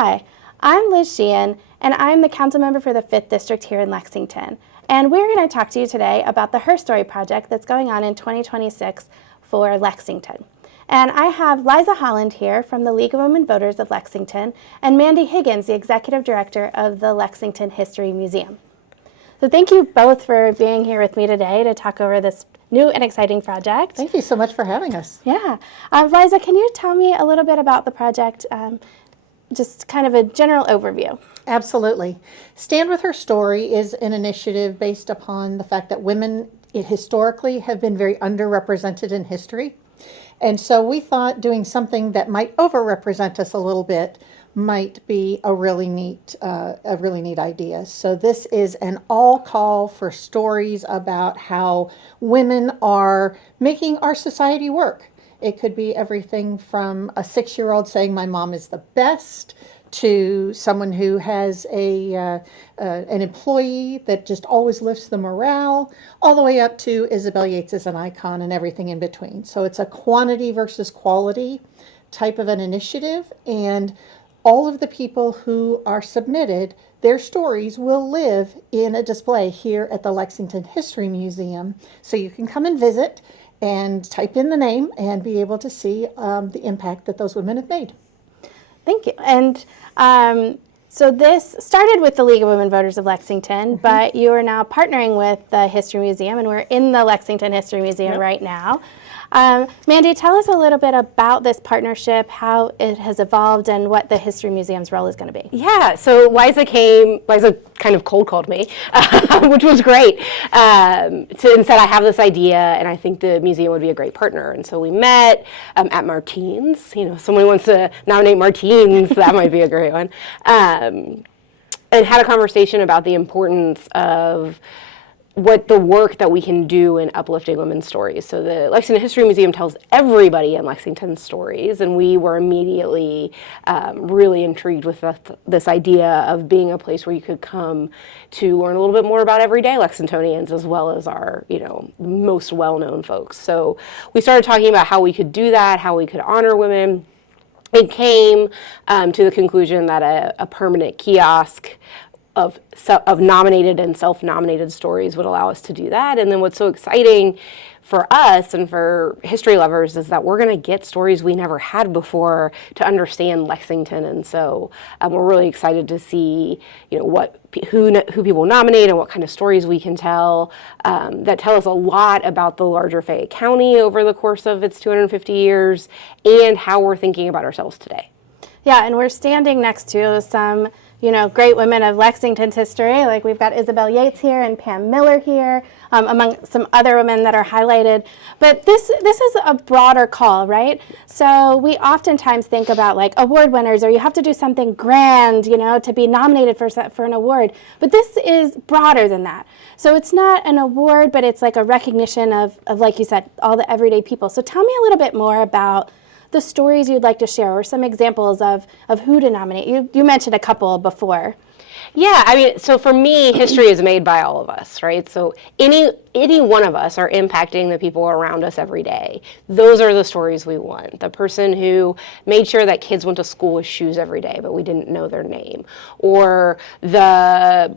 Hi, I'm Liz Sheehan, and I'm the council member for the 5th District here in Lexington. And we're going to talk to you today about the Her Story project that's going on in 2026 for Lexington. And I have Liza Holland here from the League of Women Voters of Lexington and Mandy Higgins, the Executive Director of the Lexington History Museum. So thank you both for being here with me today to talk over this new and exciting project. Thank you so much for having us. Yeah. Liza, can you tell me a little bit about the project, just kind of a general overview? Absolutely. Stand With Her Story is an initiative based upon the fact that women historically have been very underrepresented in history. And so we thought doing something that might overrepresent us a little bit might be a really neat idea. So this is an all call for stories about how women are making our society work. It could be everything from a 6-year-old saying my mom is the best, to someone who has an employee that just always lifts the morale, all the way up to Isabel Yates as an icon and everything in between. So it's a quantity versus quality type of an initiative, and all of the people who are submitted, their stories will live in a display here at the Lexington History Museum. So you can come and visit and type in the name and be able to see the impact that those women have made. Thank you. And so this started with the League of Women Voters of Lexington, but you are now partnering with the History Museum, and we're in the Lexington History Museum right now. Mandy, tell us a little bit about this partnership, how it has evolved, and what the History Museum's role is going to be. Yeah, so Liza kind of cold called me, which was great, and said, I have this idea, and I think the museum would be a great partner. And so we met at Martine's. You know, if someone wants to nominate Martine's, that might be a great one. And had a conversation about the importance of what the work that we can do in uplifting women's stories. So the Lexington History Museum tells everybody in Lexington stories, and we were immediately really intrigued with this idea of being a place where you could come to learn a little bit more about everyday Lexingtonians as well as our, most well-known folks. So we started talking about how we could do that, how we could honor women. It came to the conclusion that a permanent kiosk of nominated and self-nominated stories would allow us to do that. And then what's so exciting for us and for history lovers is that we're going to get stories we never had before to understand Lexington. And so we're really excited to see, who people nominate and what kind of stories we can tell that tell us a lot about the larger Fayette County over the course of its 250 years and how we're thinking about ourselves today. Yeah, and we're standing next to some great women of Lexington's history. Like we've got Isabel Yates here and Pam Miller here, among some other women that are highlighted. But this is a broader call, right? So we oftentimes think about like award winners, or you have to do something grand, to be nominated for an award. But this is broader than that. So it's not an award, but it's like a recognition of like you said, all the everyday people. So tell me a little bit more about the stories you'd like to share, or some examples of who to nominate. You mentioned a couple before. Yeah, so for me, history is made by all of us, right? So any one of us are impacting the people around us every day. Those are the stories we want. The person who made sure that kids went to school with shoes every day, but we didn't know their name. Or the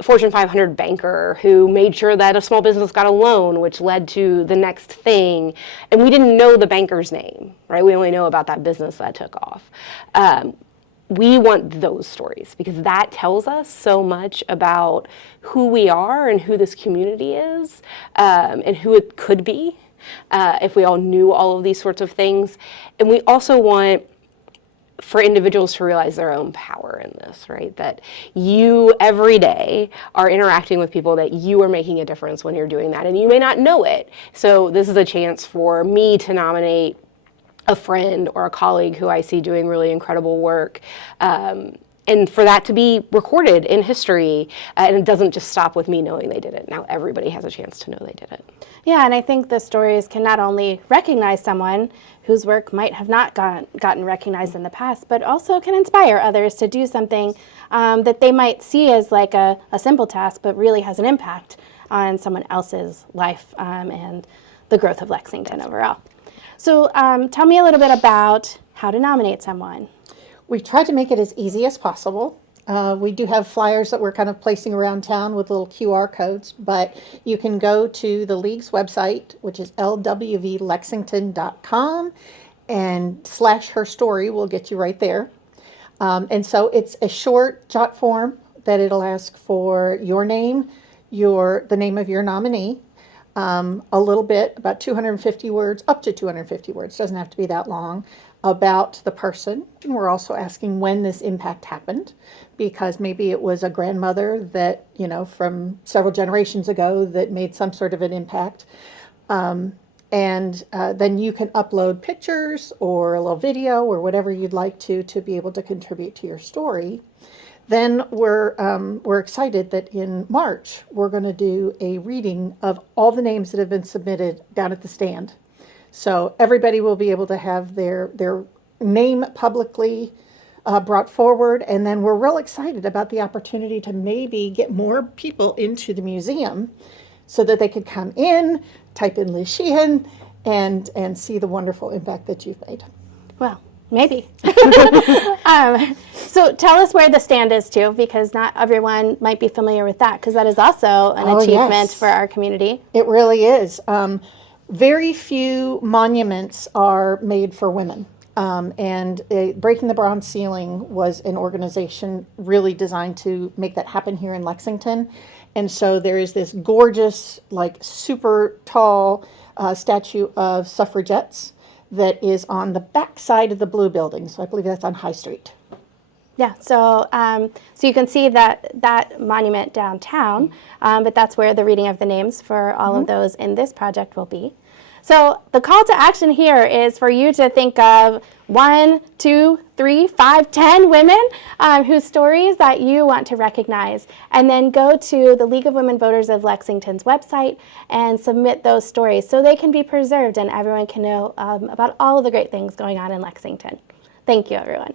Fortune 500 banker who made sure that a small business got a loan, which led to the next thing. And we didn't know the banker's name, right? We only know about that business that took off. We want those stories because that tells us so much about who we are and who this community is, and who it could be if we all knew all of these sorts of things. And we also want for individuals to realize their own power in this, right? That you every day are interacting with people, that you are making a difference when you're doing that, and you may not know it. So this is a chance for me to nominate a friend or a colleague who I see doing really incredible work, and for that to be recorded in history, and it doesn't just stop with me knowing they did it. Now everybody has a chance to know they did it. Yeah, and I think the stories can not only recognize someone whose work might have not gotten recognized in the past, but also can inspire others to do something that they might see as like a simple task, but really has an impact on someone else's life and the growth of Lexington overall. So tell me a little bit about how to nominate someone. We've tried to make it as easy as possible. We do have flyers that we're kind of placing around town with little QR codes, but you can go to the League's website, which is lwvlexington.com, and / her story will get you right there. And so it's a short jot form that it'll ask for your name, the name of your nominee, a little bit, about 250 words, up to 250 words, doesn't have to be that long, about the person. And we're also asking when this impact happened, because maybe it was a grandmother that, from several generations ago that made some sort of an impact. And then you can upload pictures or a little video or whatever you'd like to be able to contribute to your story. Then we're excited that in March we're going to do a reading of all the names that have been submitted down at the stand. So everybody will be able to have their name publicly brought forward, and then we're real excited about the opportunity to maybe get more people into the museum so that they could come in, type in Liz Sheehan, and see the wonderful impact that you've made. Well, maybe. So tell us where the stand is too, because not everyone might be familiar with that, because that is also an achievement yes. for our community. It really is. Very few monuments are made for women. And Breaking the Bronze Ceiling was an organization really designed to make that happen here in Lexington. And so there is this gorgeous, super tall statue of suffragettes that is on the back side of the Blue Building. So I believe that's on High Street. Yeah, so you can see that monument downtown, but that's where the reading of the names for all of those in this project will be. So the call to action here is for you to think of 1, 2, 3, 5, 10 women whose stories that you want to recognize, and then go to the League of Women Voters of Lexington's website and submit those stories so they can be preserved and everyone can know about all of the great things going on in Lexington. Thank you, everyone.